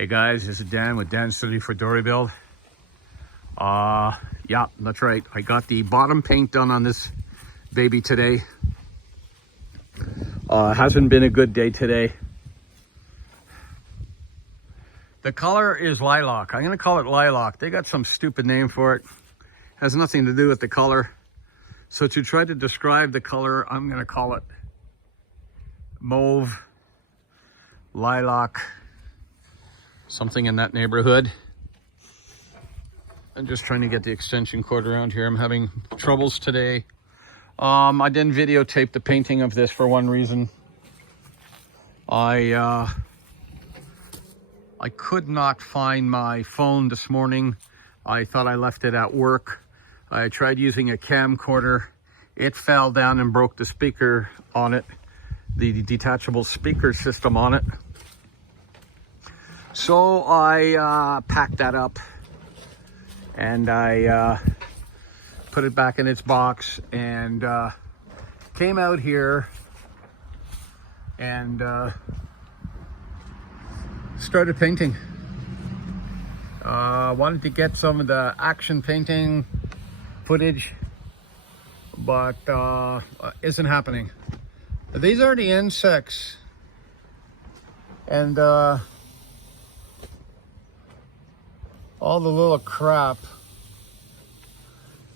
Hey guys, this is Dan with Dan Studio for Dory Build. Yeah, that's right. I got the bottom paint done on this baby today. Hasn't been a good day today. The color is lilac. I'm gonna call it lilac. They got some stupid name for it. Has nothing to do with the color. So to try to describe the color, I'm gonna call it mauve, lilac, something in that neighborhood. I'm just trying to get the extension cord around here. I'm having troubles today. I didn't videotape the painting of this for one reason. I could not find my phone this morning. I thought I left it at work. I tried using a camcorder. It fell down and broke the speaker on it, the detachable speaker system on it. So I packed that up and I put it back in its box and came out here and started painting. Wanted to get some of the action painting footage, but isn't happening. These are the insects, and all the little crap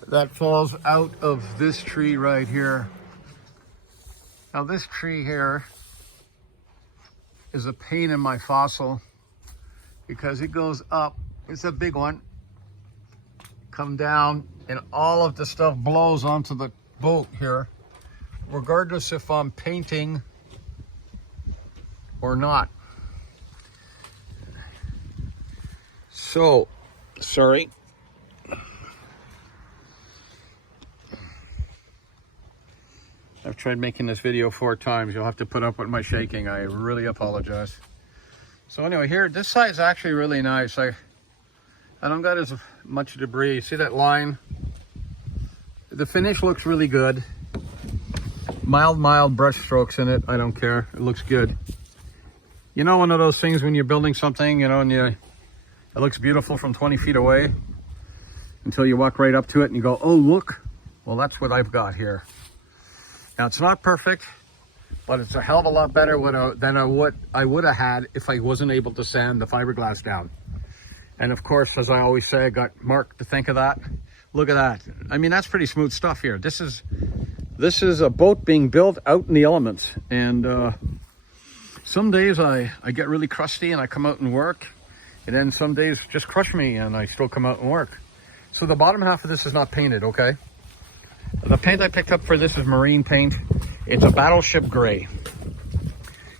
that falls out of this tree right here. Now this tree here is a pain in my fossil because it goes up. It's a big one. Come down and all of the stuff blows onto the boat here, regardless if I'm painting or not. So, sorry. I've tried making this video 4 times. You'll have to put up with my shaking. I really apologize. So anyway, here, this side is actually really nice. I don't got as much debris. See that line? The finish looks really good. Mild brush strokes in it. I don't care. It looks good. You know, one of those things when you're building something, you know, and it looks beautiful from 20 feet away until you walk right up to it and you go, oh, look. Well, that's what I've got here. Now, it's not perfect, but it's a hell of a lot better than what I would have had if I wasn't able to sand the fiberglass down. And of course, as I always say, I got Mark to think of that. Look at that. I mean, that's pretty smooth stuff here. This is a boat being built out in the elements. And some days I get really crusty and I come out and work. And then some days just crush me and I still come out and work. So the bottom half of this is not painted, okay? The paint I picked up for this is marine paint. It's a battleship gray.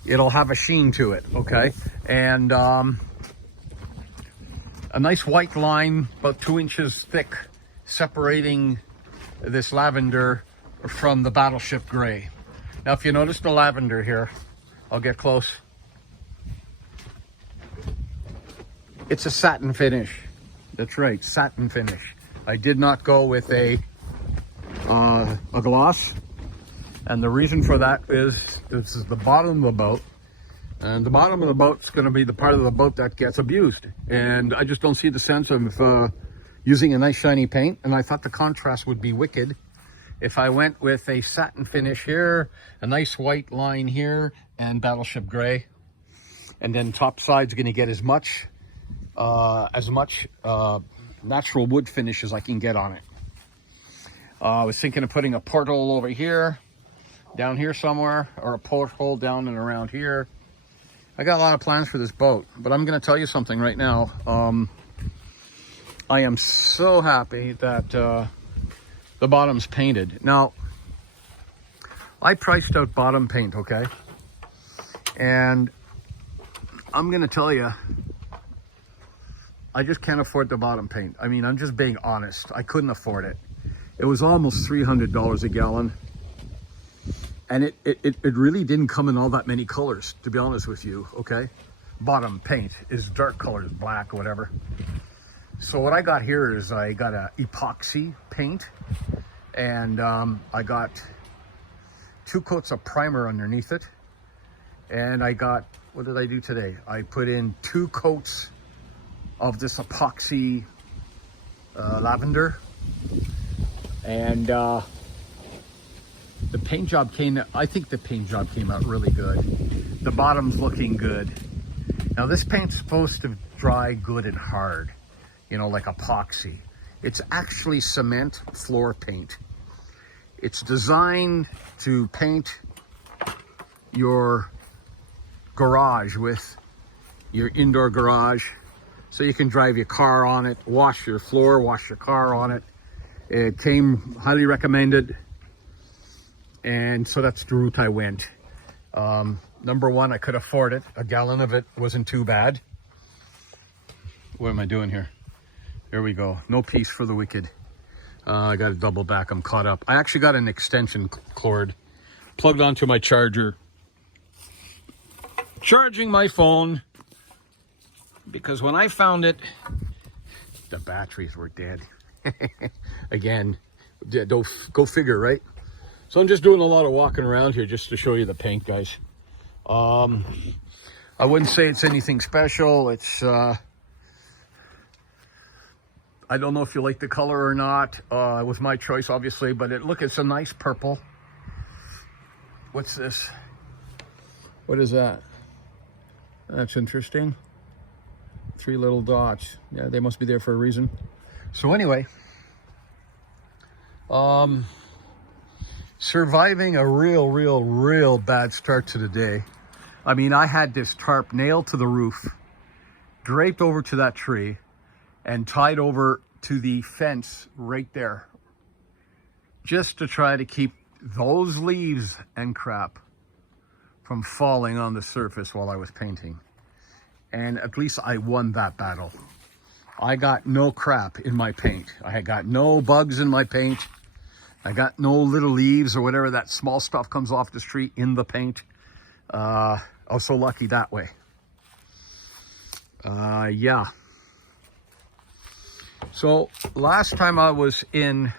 It'll have a sheen to it, okay? And a nice white line, about 2 inches thick, separating this lavender from the battleship gray. Now, if you notice the lavender here, I'll get close. It's a satin finish. That's right, satin finish. I did not go with a gloss. And the reason for that is this is the bottom of the boat. And the bottom of the boat's going to be the part of the boat that gets abused. And I just don't see the sense of using a nice shiny paint. And I thought the contrast would be wicked if I went with a satin finish here, a nice white line here, and battleship gray. And then top side's going to get as much natural wood finish as I can get on it. I was thinking of putting a porthole over here, down here somewhere, or a porthole down and around here. I got a lot of plans for this boat, but I'm going to tell you something right now. I am so happy that the bottom's painted. Now, I priced out bottom paint, okay? And I'm going to tell you, I just can't afford the bottom paint. I mean, I'm just being honest. I couldn't afford it. It was almost $300 a gallon. And it really didn't come in all that many colors, to be honest with you, okay? Bottom paint is dark colors, black or whatever. So what I got here is I got a epoxy paint, and I got 2 coats of primer underneath it. And I got what did I do today? I put in 2 coats of this epoxy lavender, and the paint job I think the paint job came out really good. The bottom's looking good. Now this paint's supposed to dry good and hard, you know, like epoxy. It's actually cement floor paint. It's designed to paint your garage with, your indoor garage, so you can drive your car on it, wash your floor, wash your car on it. It came highly recommended, and so that's the route I went. Number one, I could afford it. A gallon of it wasn't too bad. What am I doing here? There we go. No peace for the wicked. I got to double back. I'm caught up. I actually got an extension cord plugged onto my charger, charging my phone, because when I found it, the batteries were dead. Again, go figure, right? So I'm just doing a lot of walking around here just to show you the paint, guys. I wouldn't say it's anything special. It's I don't know if you like the color or not. It was my choice, obviously, but look, it's a nice purple. What's this? What is that? That's interesting. 3 little dots. Yeah, they must be there for a reason. So anyway, surviving a real bad start to the day. I mean, I had this tarp nailed to the roof, draped over to that tree, and tied over to the fence right there, just to try to keep those leaves and crap from falling on the surface while I was painting. And at least I won that battle. I got no crap in my paint. I had got no bugs in my paint. I got no little leaves or whatever that small stuff comes off the street in the paint. I was so lucky that way. Yeah. So last time I was in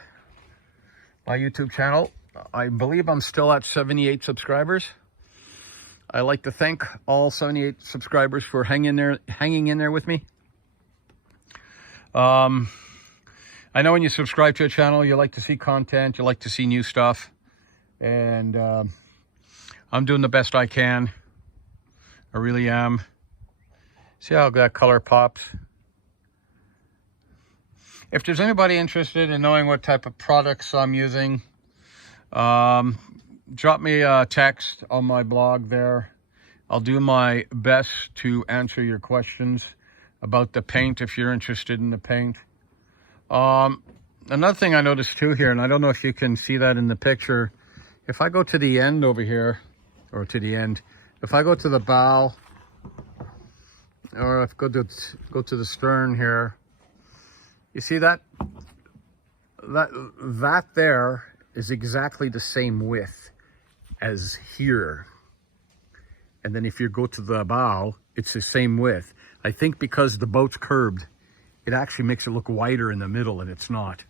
my YouTube channel, I believe I'm still at 78 subscribers. I like to thank all 78 subscribers for hanging in there with me. I know when you subscribe to a channel, you like to see content, you like to see new stuff, and I'm doing the best I can. I really am. See how that color pops? If there's anybody interested in knowing what type of products I'm using, drop me a text on my blog there. I'll do my best to answer your questions about the paint if you're interested in the paint. Another thing I noticed too here, and I don't know if you can see that in the picture, if I go to the end over here, or to the end, if I go to the bow, or if I go to the stern here, you see that? That there is exactly the same width as here. And then if you go to the bow, it's the same width. I think because the boat's curved, it actually makes it look wider in the middle, and it's not.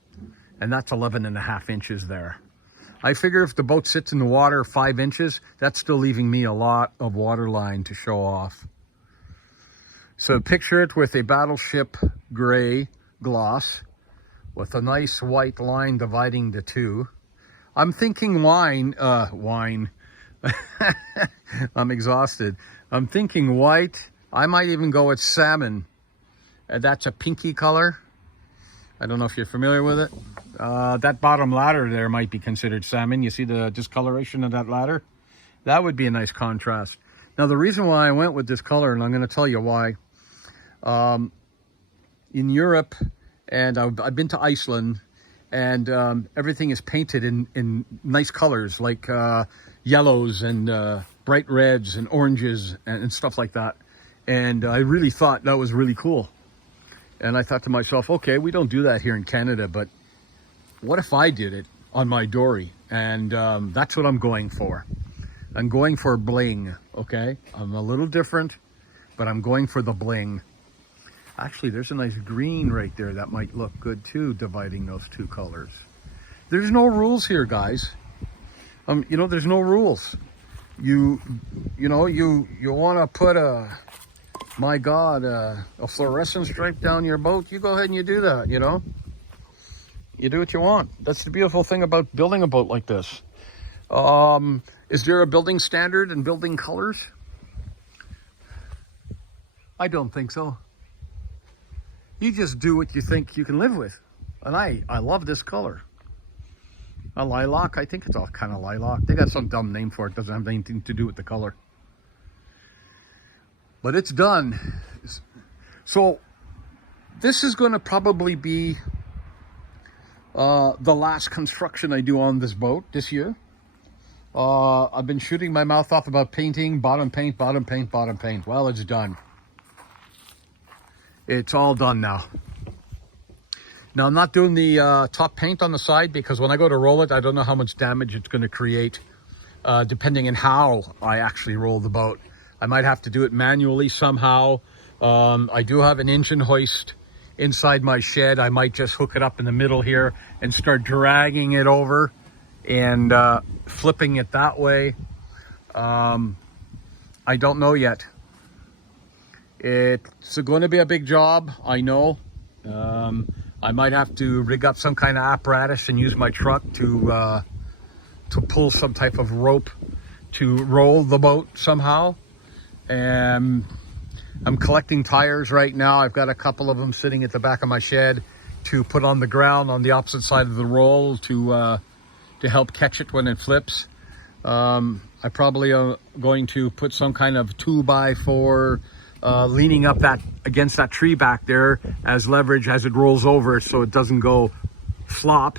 And that's 11.5 inches there. I figure if the boat sits in the water 5 inches, that's still leaving me a lot of water line to show off. So picture it with a Battleship gray gloss with a nice white line dividing the two. I'm thinking wine. I'm exhausted. I'm thinking white. I might even go with salmon. That's a pinky color. I don't know if you're familiar with it. That bottom ladder there might be considered salmon. You see the discoloration of that ladder? That would be a nice contrast. Now the reason why I went with this color, and I'm going to tell you why. In Europe, and I've been to Iceland, and everything is painted in nice colors like yellows and bright reds and oranges and stuff like that. And I really thought that was really cool. And I thought to myself, okay, we don't do that here in Canada, but what if I did it on my dory? And that's what I'm going for. I'm going for bling, okay? I'm a little different, but I'm going for the bling. Actually, there's a nice green right there that might look good too, dividing those two colors. There's no rules here, guys. You know, there's no rules. you know, you want to put my God, a fluorescent stripe down your boat, you go ahead and you do that, you know. You do what you want. That's the beautiful thing about building a boat like this. Is there a building standard and building colors? I don't think so. You just do what you think you can live with. And I love this color. A lilac, I think it's all kind of lilac. They got some dumb name for it. Doesn't have anything to do with the color. But it's done. So this is going to probably be the last construction I do on this boat this year. I've been shooting my mouth off about painting, bottom paint, bottom paint, bottom paint. Well, it's done. It's all done now. Now, I'm not doing the top paint on the side because when I go to roll it, I don't know how much damage it's going to create, depending on how I actually roll the boat. I might have to do it manually somehow. I do have an engine hoist inside my shed. I might just hook it up in the middle here and start dragging it over and flipping it that way. I don't know yet. It's going to be a big job, I know. I might have to rig up some kind of apparatus and use my truck to pull some type of rope to roll the boat somehow. And I'm collecting tires right now. I've got a couple of them sitting at the back of my shed to put on the ground on the opposite side of the roll to help catch it when it flips. I probably am going to put some kind of 2x4 leaning up against that tree back there as leverage as it rolls over so it doesn't go flop.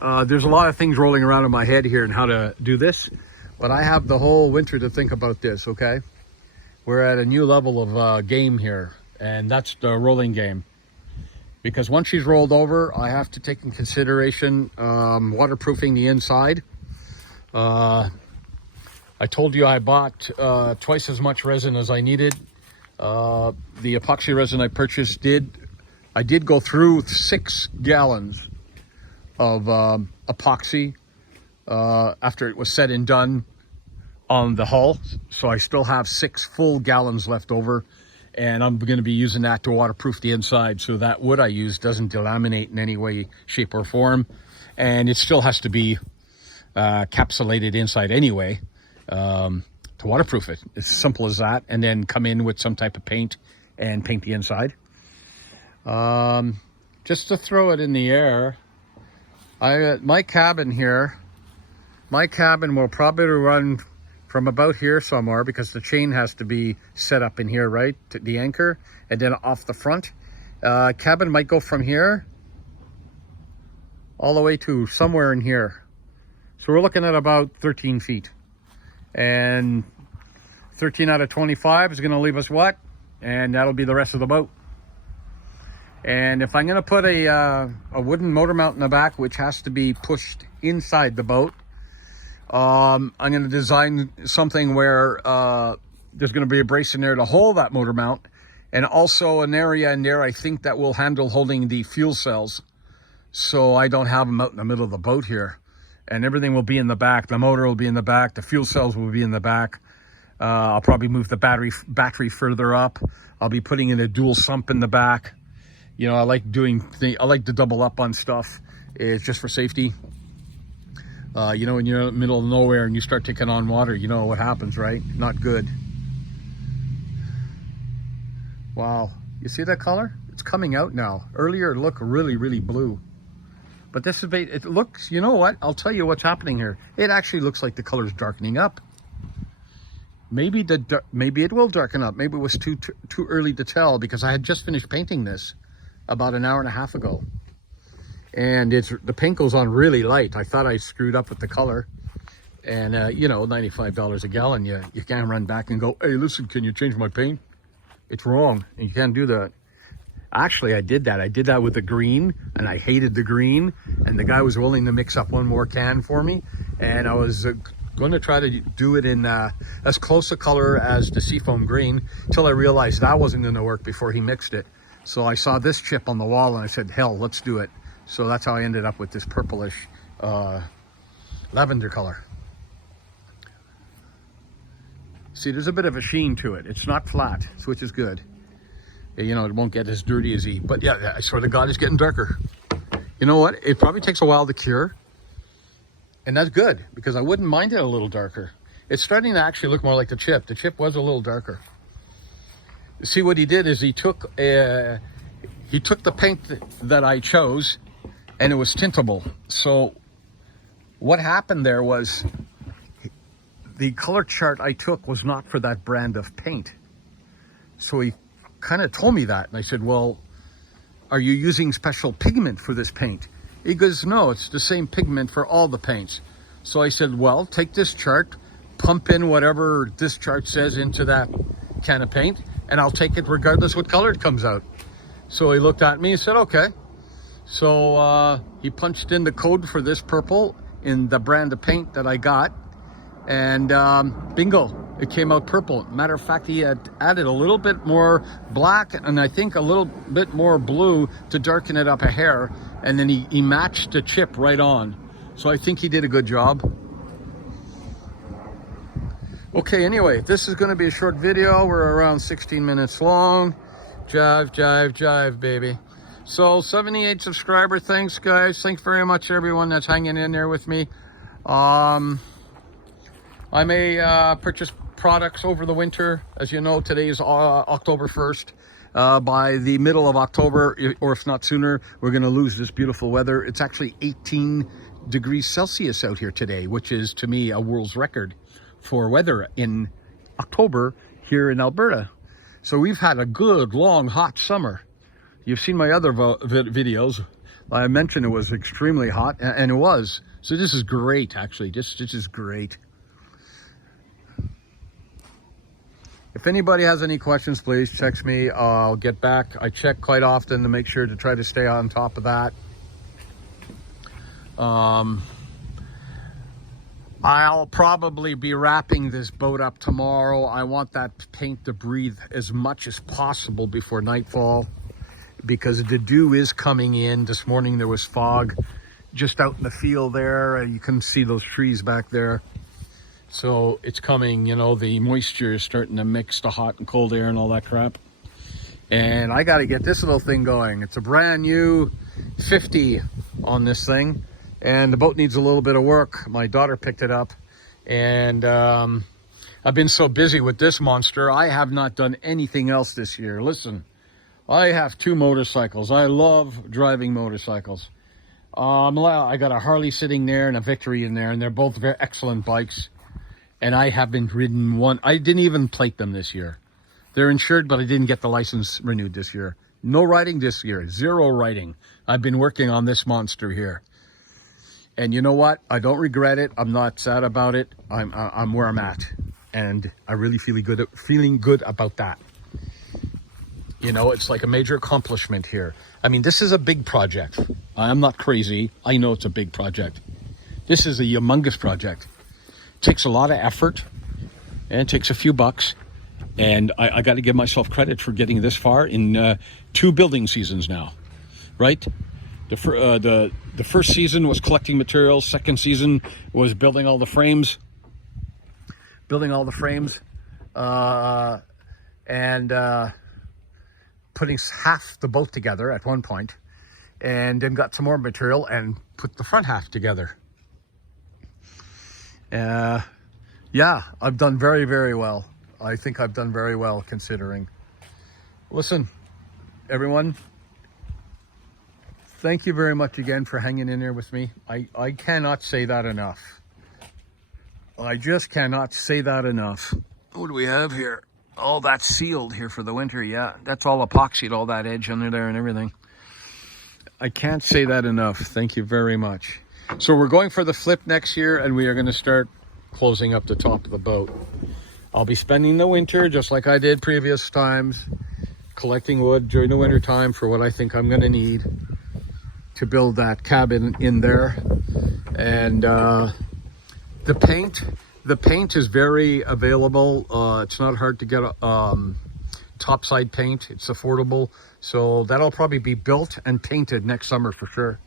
There's a lot of things rolling around in my head here and how to do this, but I have the whole winter to think about this, okay? We're at a new level of game here, and that's the rolling game. Because once she's rolled over, I have to take in consideration waterproofing the inside. I told you I bought twice as much resin as I needed. The epoxy resin I purchased I did go through 6 gallons of epoxy after it was said and done on the hull. So I still have 6 full gallons left over, and I'm going to be using that to waterproof the inside so that wood I use doesn't delaminate in any way, shape, or form. And it still has to be capsulated inside anyway. To waterproof it. It's simple as that. And then come in with some type of paint and paint the inside. Just to throw it in the air, my cabin here, my cabin will probably run from about here somewhere because the chain has to be set up in here, right? To the anchor, and then off the front. Cabin might go from here all the way to somewhere in here. So we're looking at about 13 feet. And 13 out of 25 is going to leave us what? And that'll be the rest of the boat. And if I'm going to put a wooden motor mount in the back, which has to be pushed inside the boat, I'm going to design something where there's going to be a brace in there to hold that motor mount, and also an area in there I think that will handle holding the fuel cells, so I don't have them out in the middle of the boat here. And everything will be in the back. The motor will be in the back. The fuel cells will be in the back. I'll probably move the battery further up. I'll be putting in a dual sump in the back. You know, I like to double up on stuff. It's just for safety. You know, when you're in the middle of nowhere and you start taking on water, you know what happens, right? Not good. Wow. You see that color? It's coming out now. Earlier it looked really, really blue. But this is, it looks, you know what? I'll tell you what's happening here. It actually looks like the color's darkening up. Maybe it will darken up. Maybe it was too early to tell because I had just finished painting this about an hour and a half ago. And the paint goes on really light. I thought I screwed up with the color. And, you know, $95 a gallon, you can't run back and go, hey, listen, can you change my paint? It's wrong, and you can't do that. Actually, I did that. I did that with the green, and I hated the green. And the guy was willing to mix up one more can for me. And I was going to try to do it in as close a color as the seafoam green, until I realized that wasn't going to work before he mixed it. So I saw this chip on the wall, and I said, hell, let's do it. So that's how I ended up with this purplish lavender color. See, there's a bit of a sheen to it. It's not flat, which is good. You know, it won't get as dirty as but yeah, I swear to God, it's getting darker. You know what? It probably takes a while to cure. And that's good, because I wouldn't mind it a little darker. It's starting to actually look more like the chip. The chip was a little darker. See, what he did is he took the paint that I chose, and it was tintable. So what happened there was the color chart I took was not for that brand of paint. So he kind of told me that, and I said, well, are you using special pigment for this paint? He goes, no, it's the same pigment for all the paints. So I said, well, take this chart, pump in whatever this chart says into that can of paint, and I'll take it regardless what color it comes out. So he looked at me and said, okay. So he punched in the code for this purple in the brand of paint that I got, and bingo, it came out purple. Matter of fact, he had added a little bit more black and I think a little bit more blue to darken it up a hair, and then he matched the chip right on. So I think he did a good job. Okay, anyway, this is going to be a short video. We're around 16 minutes long. Jive, jive, jive, baby. So 78 subscriber. Thanks, guys. Thanks very much, everyone that's hanging in there with me. I may purchase products over the winter. As you know, today is October 1st. By the middle of October, or if not sooner, we're going to lose this beautiful weather. It's actually 18 degrees Celsius out here today, which is, to me, a world's record for weather in October here in Alberta. So we've had a good, long, hot summer. You've seen my other videos. I mentioned it was extremely hot, and it was. So this is great, actually. This is great. If anybody has any questions, please text me. I'll get back. I check quite often to make sure to try to stay on top of that. I'll probably be wrapping this boat up tomorrow. I want that paint to breathe as much as possible before nightfall, because the dew is coming in. This morning there was fog just out in the field there. You can see those trees back there. So it's coming, you know, the moisture is starting to mix the hot and cold air and all that crap. And I got to get this little thing going. It's a brand new 50 on this thing, and the boat needs a little bit of work. My daughter picked it up, and I've been so busy with this monster, I have not done anything else this year. Listen, I have 2 motorcycles. I love driving motorcycles. I got a Harley sitting there and a Victory in there, and they're both very excellent bikes. And I haven't ridden one. I didn't even plate them this year. They're insured, but I didn't get the license renewed this year. No riding this year. 0 riding. I've been working on this monster here. And you know what? I don't regret it. I'm not sad about it. I'm where I'm at. And I really feeling good about that. You know, it's like a major accomplishment here. I mean, this is a big project. I'm not crazy. I know it's a big project. This is a humongous project. Takes a lot of effort, and it takes a few bucks, and I got to give myself credit for getting this far in 2 building seasons now, right? The first season was collecting materials. Second season was building all the frames, and putting half the boat together at one point, and then got some more material and put the front half together. Yeah, I've done very, very well. I think I've done very well considering. Listen, everyone, thank you very much again for hanging in there with me. I cannot say that enough. I just cannot say that enough. What do we have here? Oh, that's sealed here for the winter. Yeah, that's all epoxied, all that edge under there and everything. I can't say that enough. Thank you very much. So we're going for the flip next year, and we are going to start closing up the top of the boat. I'll be spending the winter just like I did previous times, collecting wood during the winter time for what I think I'm going to need to build that cabin in there. And the paint is very available. It's not hard to get topside paint. It's affordable. So that'll probably be built and painted next summer for sure.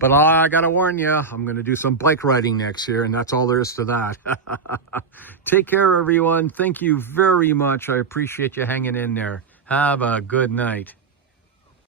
But I gotta warn you, I'm gonna do some bike riding next year, and that's all there is to that. Take care, everyone. Thank you very much. I appreciate you hanging in there. Have a good night.